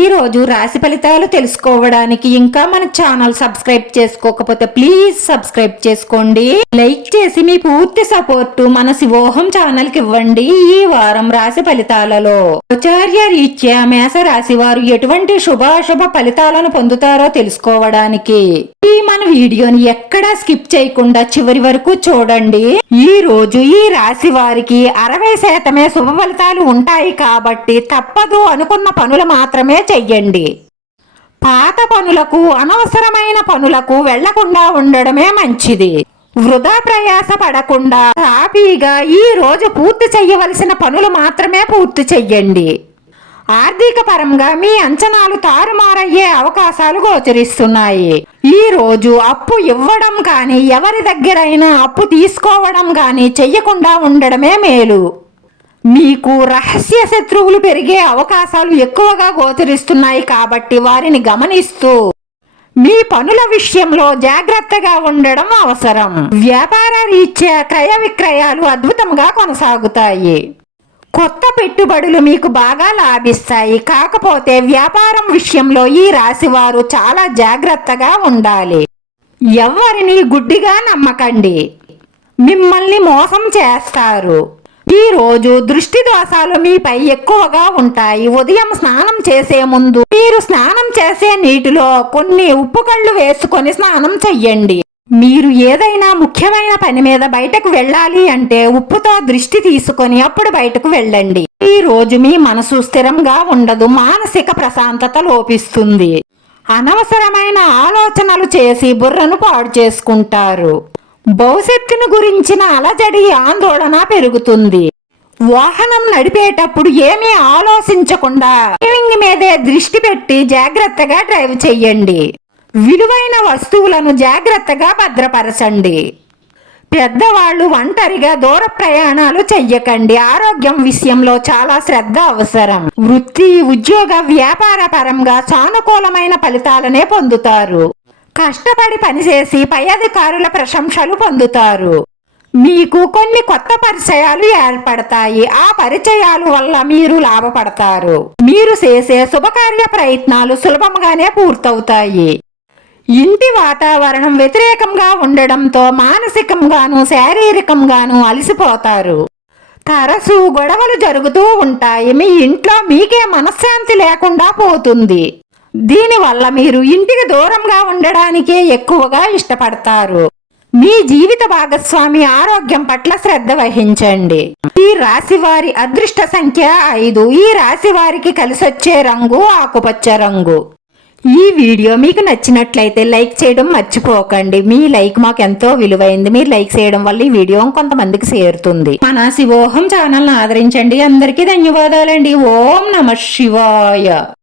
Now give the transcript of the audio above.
ఈ రోజు రాశి ఫలితాలు తెలుసుకోవడానికి ఇంకా మన ఛానల్ సబ్స్క్రైబ్ చేసుకోకపోతే ప్లీజ్ సబ్స్క్రైబ్ చేసుకోండి. లైక్ చేసి మీ పూర్తి సపోర్ట్ మన శివోహం ఛానల్కి ఇవ్వండి ఈ వారం రాశి ఫలితాలలో. ఆచార్య రీత్యా మేష రాశి వారు ఎటువంటి శుభాశుభ ఫలితాలను పొందుతారో తెలుసుకోవడానికి ఈ మన వీడియోని ఎక్కడా స్కిప్ చేయకుండా చివరి వరకు చూడండి. ఈ రోజు ఈ రాశి వారికి అరవై శాతమే శుభ ఫలితాలు ఉంటాయి కాబట్టి తప్పదు అనుకున్న పనులు మాత్రమే చెయ్యండి. పాత పనులకు అనవసరమైన పనులకు వెళ్ళకుండా ఉండడమే మంచిది. వృధా ప్రయాస పడకుండా హ్యాపీగా ఈ రోజు పూర్తి చెయ్యవలసిన పనులు మాత్రమే పూర్తి చెయ్యండి. ఆర్థిక పరంగా మీ అంచనాలు తారుమారయ్యే అవకాశాలు గోచరిస్తున్నాయి. ఈ రోజు అప్పు ఇవ్వడం కానీ ఎవరి దగ్గరైనా అప్పు తీసుకోవడం కానీ చెయ్యకుండా ఉండడమే మేలు. మీకు రహస్య శత్రువులు పెరిగే అవకాశాలు ఎక్కువగా గోచరిస్తున్నాయి కాబట్టి వారిని గమనిస్తూ మీ పనుల విషయంలో జాగ్రత్తగా ఉండడం అవసరం. వ్యాపార రీత్యా క్రయ విక్రయాలు అద్భుతంగా కొనసాగుతాయి. కొత్త పెట్టుబడులు మీకు బాగా లాభిస్తాయి. కాకపోతే వ్యాపారం విషయంలో ఈ రాశివారు చాలా జాగ్రత్తగా ఉండాలి. ఎవరిని గుడ్డిగా నమ్మకండి. మిమ్మల్ని మోసం చేస్తారు. ఈ రోజు దృష్టి దోషాలు మీపై ఎక్కువగా ఉంటాయి. ఉదయం స్నానం చేసే ముందు మీరు స్నానం చేసే నీటిలో కొన్ని ఉప్పు కళ్ళు వేసుకొని స్నానం చెయ్యండి. మీరు ఏదైనా ముఖ్యమైన పని మీద బయటకు వెళ్ళాలి అంటే ఉప్పుతో దృష్టి తీసుకొని అప్పుడు బయటకు వెళ్ళండి. ఈ రోజు మీ మనసు స్థిరంగా ఉండదు మానసిక ప్రశాంతత లోపిస్తుంది. అనవసరమైన ఆలోచనలు చేసి బుర్రను పాడు చేసుకుంటారు. భవిష్యత్తును గురించిన అలజడి ఆందోళన పెరుగుతుంది. వాహనం నడిపేటప్పుడు ఏమీ ఆలోచించకుండా డ్రైవింగ్ మీదే దృష్టి పెట్టి జాగ్రత్తగా డ్రైవ్ చెయ్యండి. విలువైన వస్తువులను జాగ్రత్తగా భద్రపరచండి. పెద్దవాళ్ళు ఒంటరిగా దూర ప్రయాణాలు చెయ్యకండి. ఆరోగ్యం విషయంలో చాలా శ్రద్ధ అవసరం. వృత్తి ఉద్యోగ వ్యాపార పరంగా సానుకూలమైన ఫలితాలనే పొందుతారు. కష్టపడి పనిచేసి పై అధికారుల ప్రశంసలు పొందుతారు. మీకు కొన్ని కొత్త పరిచయాలు ఏర్పడతాయి. ఆ పరిచయాలు వల్ల మీరు లాభపడతారు. మీరు చేసే శుభకార్య ప్రయత్నాలు సులభంగానే పూర్తవుతాయి. ఇంటి వాతావరణం వ్యతిరేకంగా ఉండడంతో మానసికంగాను శారీరకంగాను అలసిపోతారు. తరచూ గొడవలు జరుగుతూ ఉంటాయి. మీ ఇంట్లో మీకే మనశ్శాంతి లేకుండా పోతుంది. దీనివల్ల మీరు ఇంటికి దూరంగా ఉండడానికే ఎక్కువగా ఇష్టపడతారు. మీ జీవిత భాగస్వామి ఆరోగ్యం పట్ల శ్రద్ధ వహించండి. ఈ రాశి వారి అదృష్ట సంఖ్య ఐదు. ఈ రాశి వారికి కలిసొచ్చే రంగు ఆకుపచ్చ రంగు. ఈ వీడియో మీకు నచ్చినట్లయితే లైక్ చేయడం మర్చిపోకండి. మీ లైక్ మాకు ఎంతో విలువైంది. మీరు లైక్ చేయడం వల్ల ఈ వీడియో కొంతమందికి చేరుతుంది. మన శివోహం ఛానల్ ఆదరించండి. అందరికీ ధన్యవాదాలండి. ఓం నమ శివాయ.